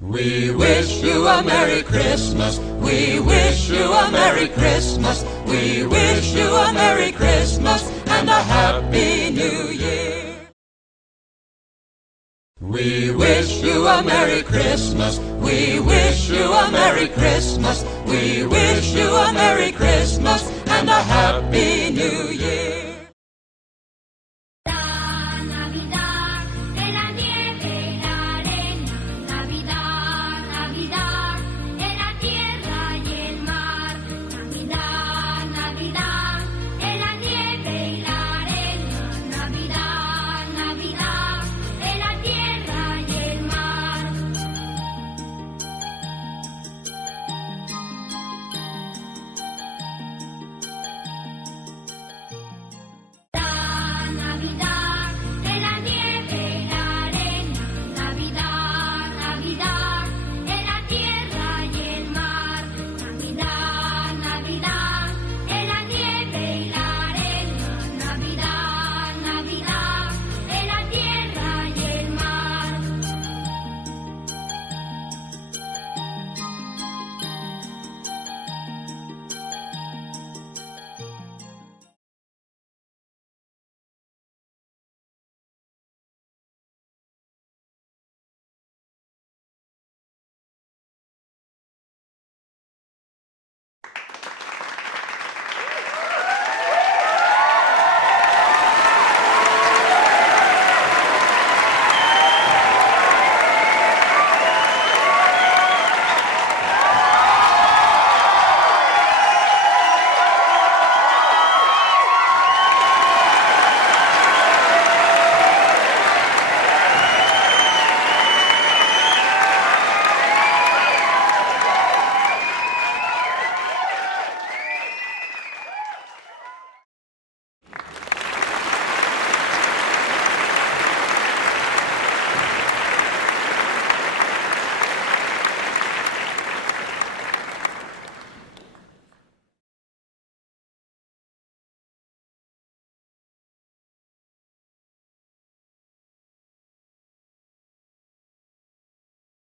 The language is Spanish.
We wish you a Merry Christmas. We wish you a Merry Christmas. We wish you a Merry Christmas and a Happy New Year. We wish you a Merry Christmas. We wish you a Merry Christmas. We wish you a Merry Christmas and a Happy New Year.